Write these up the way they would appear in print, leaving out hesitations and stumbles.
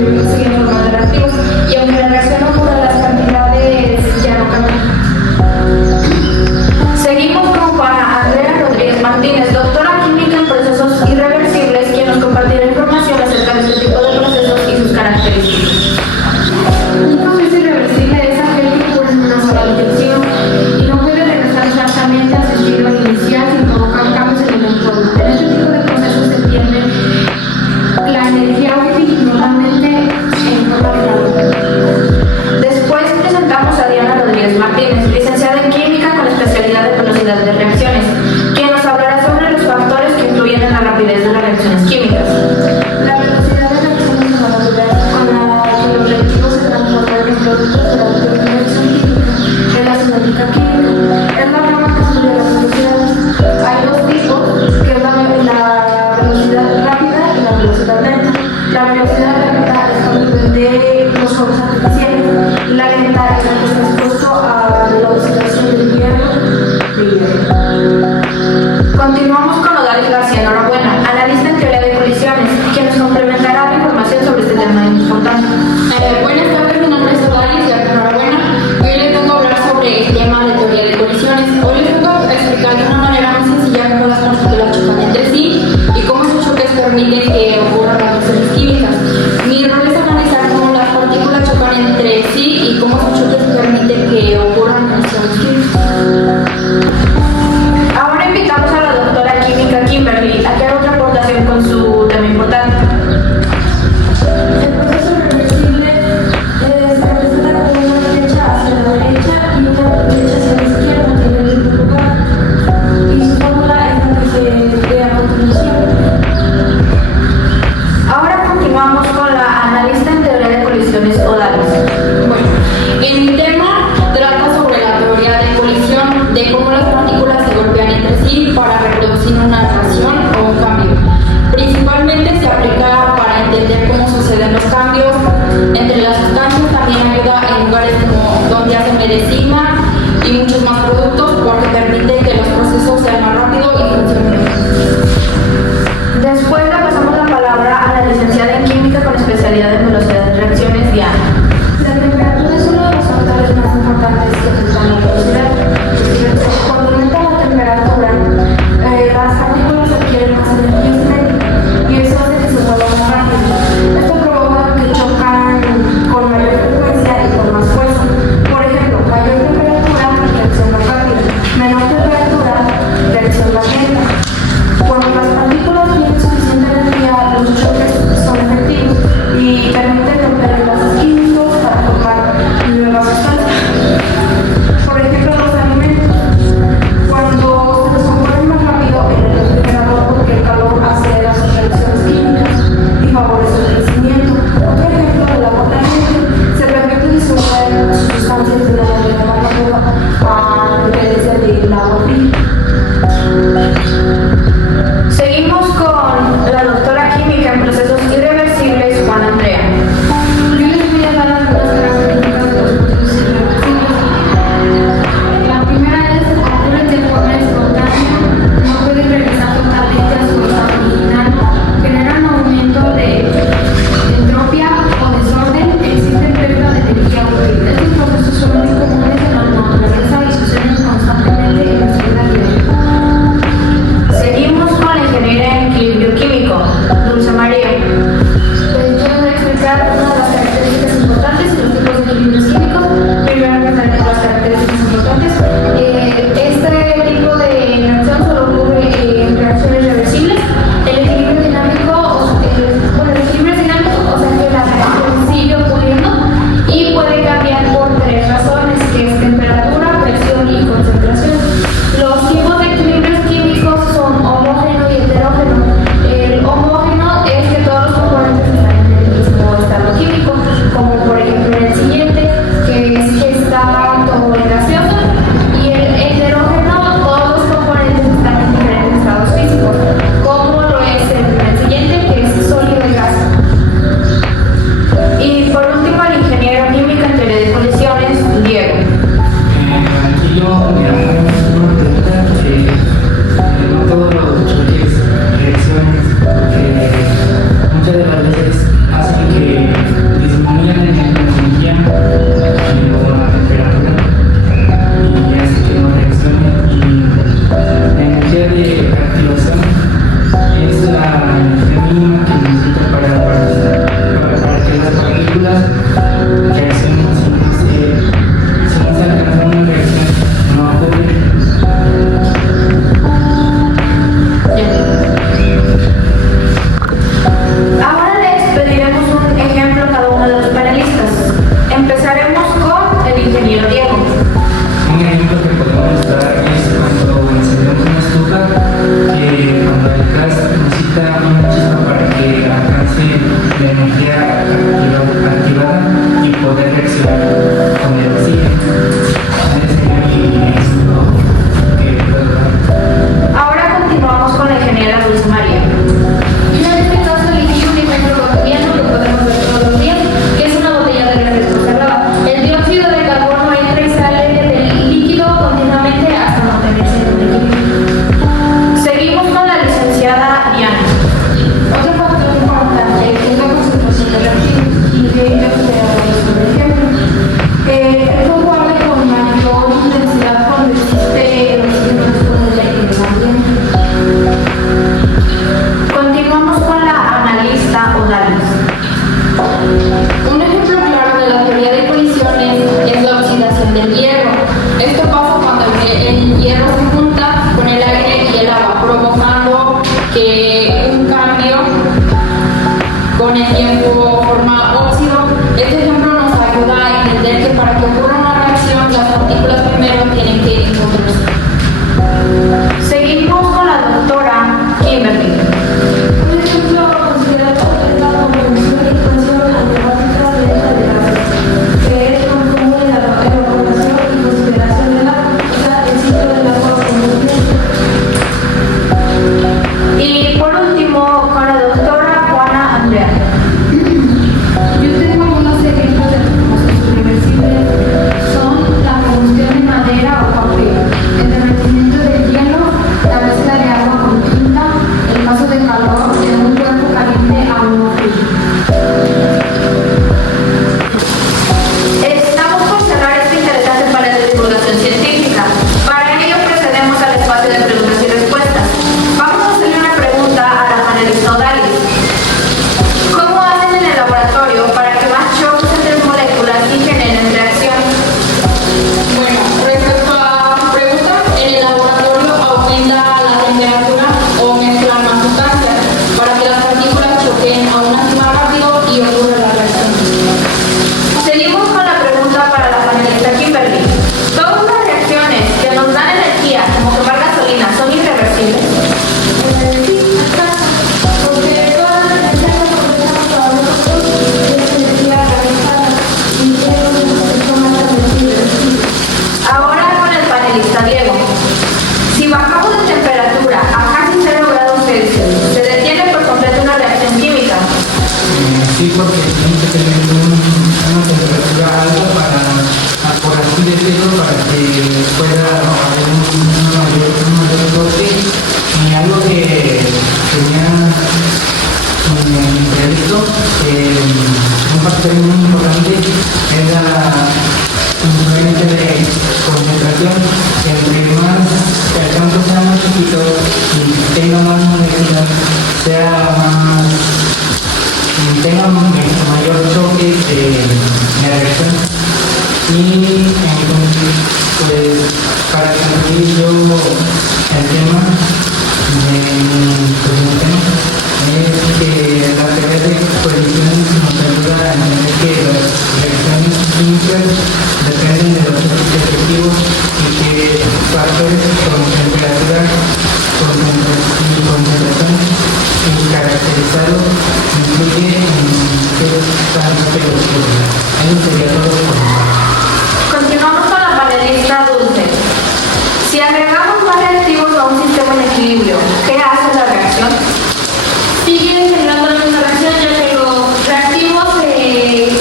siguen formando reactivos. Y aunque la reacción ocurre, las cantidades ya no cambian. Seguimos con Andrea Rodríguez Martínez, doctora química en procesos irreversibles, quien nos compartirá información acerca de este tipo de procesos y sus características. Un proceso irreversible es aquel que ocurre en una sola dirección y no puede regresar exactamente a su estilo inicial sin provocar cambios en el entorno. En este tipo de procesos se pierde la energía útil normalmente en forma de calor. Después presentamos a Diana Rodríguez Martínez, licenciada en química con especialidad en velocidad de reacciones, quien nos hablará sobre los factores que influyen en la rapidez de las reacciones químicas. La velocidad de reacción es la velocidad con la que los reactivos se transforman en productos de la reacción química en la cinética química. Es la rama que estudia las velocidades. Hay dos tipos, que es la velocidad rápida y la velocidad lenta. La velocidad rápida es cuando de los fuegos artificiales. La lenta es la que está expuesto a la oxidación del hierro. Continuamos con Odalis García Norabuena, analista en teoría de colisiones, quien nos complementará la información sobre este tema importante. Buenas tardes, mi nombre es Odalis García Norabuena y hoy les vengo a hablar sobre el tema de teoría de colisiones. Hoy les vengo a explicar de una manera muy sencilla cómo las partículas chocan entre sí y cómo esos choques permiten que ocurran reacciones químicas. Mi rol es analizar cómo las partículas chocan entre sí y cómo esos choques permiten que ocurran reacciones químicas. Ahora invitamos a la doctora química Kimberly a que haga otra aportación con su tema importante. El proceso reversible se representa como una flecha hacia la derecha y una flecha hacia la izquierda en el mismo lugar. Y su fórmula es la que se ve a continuación. Ahora continuamos con la analista en teoría de colisiones Odalis. Bueno, en mi tema trata sobre la teoría de colisión, de cómo las partículas se golpean entre sí para reproducir una reacción o un cambio. Principalmente se aplica para entender cómo suceden los cambios entre las sustancias, también ayuda en lugares como donde hacen medicina y muchos más productos porque permite que los procesos sean más rápidos y funcionen mejor. Después le pasamos la palabra a la licenciada en química con especialidad en velocidad de reacciones, Diana. La temperatura es uno de los factores más importantes que afectan la velocidad. Cuando aumenta la temperatura, las partículas adquieren más energía cinética y eso hace que se muevan más rápido. Esto provoca que chocan con mayor frecuencia y con más fuerza. Por ejemplo, mayor temperatura, reacción más rápida. Menor temperatura, tiene que tener una temperatura alta para, por así decirlo, para que pueda haber un mayor corte. Y algo que tenía previsto, un factor muy importante es la influencia de concentración. Entre más el campo sea más chiquito y tenga más moléculas, tenga mayor choque de reacción. Y entonces, pues, para concluir yo el tema es que la teoría de colisiones nos ayuda a entender que las reacciones químicas dependen de los efectivos y que factores como temperatura, concentración y caracterizado influye en qué tan rápido ocurre. Eso sería todo por mi parte. Continuamos con la panelista Dulce. Si agregamos más reactivos a un sistema en equilibrio, ¿qué hace la reacción? Sigue generando la misma reacción, ya que los reactivos se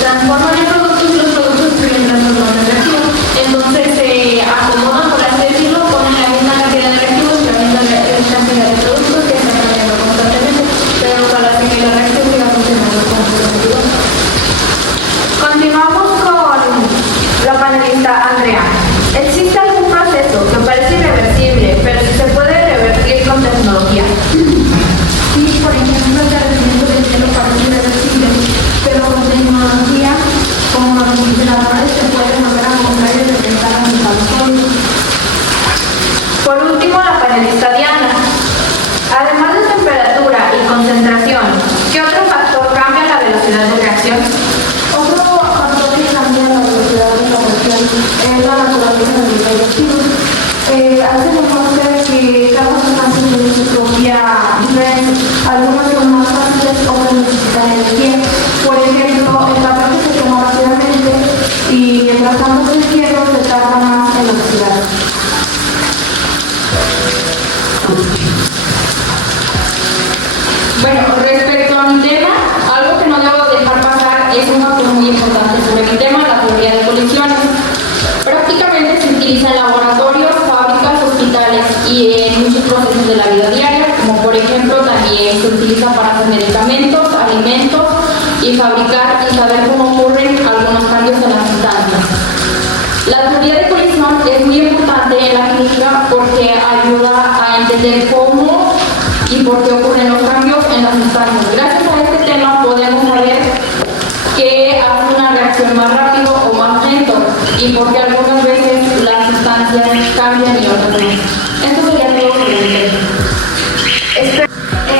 transforman en productos y los productos siguen transformando en reactivos. Entonces se acomodan, por así decirlo, ponen la misma cantidad de reactivos y la misma cantidad de productos que están cambiando constantemente, pero para que la reacción siga funcionando como producto. Continuamos con la panelista Andrea. ¿Existe algún proceso que parece irreversible, pero si se puede revertir con tecnología? Sí, por ejemplo, el derretimiento del hielo parece irreversible, pero con tecnología como los refrigeradores se puede volver a comprar y representar a los sólidos. Por último, la panelista Diana. Además de temperatura y concentración, ¿qué otro factor cambia la velocidad de reacción? Otro factor que cambia la velocidad de la reacción es la naturaleza de los reactivos. Hace conocer que cada sustancia tiene su propia diferencia. Algunas son más fáciles, otras necesitan energía. Por ejemplo, el café se quema rápidamente y mientras tanto el hielo se tarda más en oxidar. Bueno, respecto a mi tema, algo que no debo dejar pasar es un factor muy importante sobre mi tema, la teoría de colisiones. Prácticamente se utiliza en laboratorios, fábricas, hospitales y en muchos procesos de la vida diaria, como por ejemplo también se utiliza para hacer medicamentos, alimentos y fabricar y saber cómo ocurren algunos cambios en las sustancias. La teoría de colisión es muy importante en la química porque ayuda a entender cómo y por qué ocurren los cambios en las sustancias. Gracias a este tema podemos saber qué hace una reacción más rápido o más lento y por qué algunas veces las sustancias cambian y otras no. Esto sería todo lo que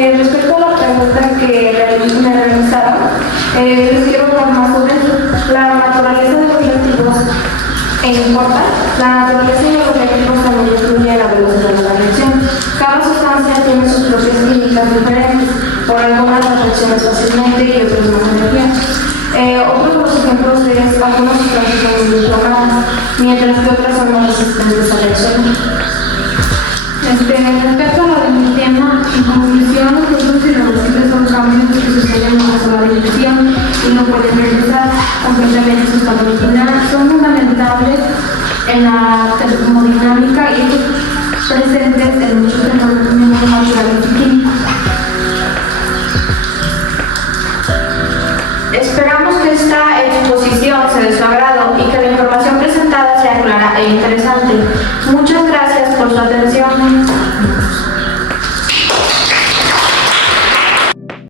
Respecto a la pregunta que me realizaron, les quiero hablar más sobre la naturaleza de los reactivos. Importa, la naturaleza de los reactivos también influye en la velocidad de la reacción. Cada sustancia tiene sus propias químicas diferentes, por algunas las reacciones fácilmente y otras más energía. Otros de los ejemplos es algunas sustancias son muy inflamables, mientras que otras son más resistentes a la reacción. Respecto a lo de mi tema, en conclusión, los procesos irreversibles son cambios que suceden en una sola dirección y no pueden regresar completamente su estado original. Son fundamentales en la termodinámica y presentes en muchos fenómenos naturales y químicos.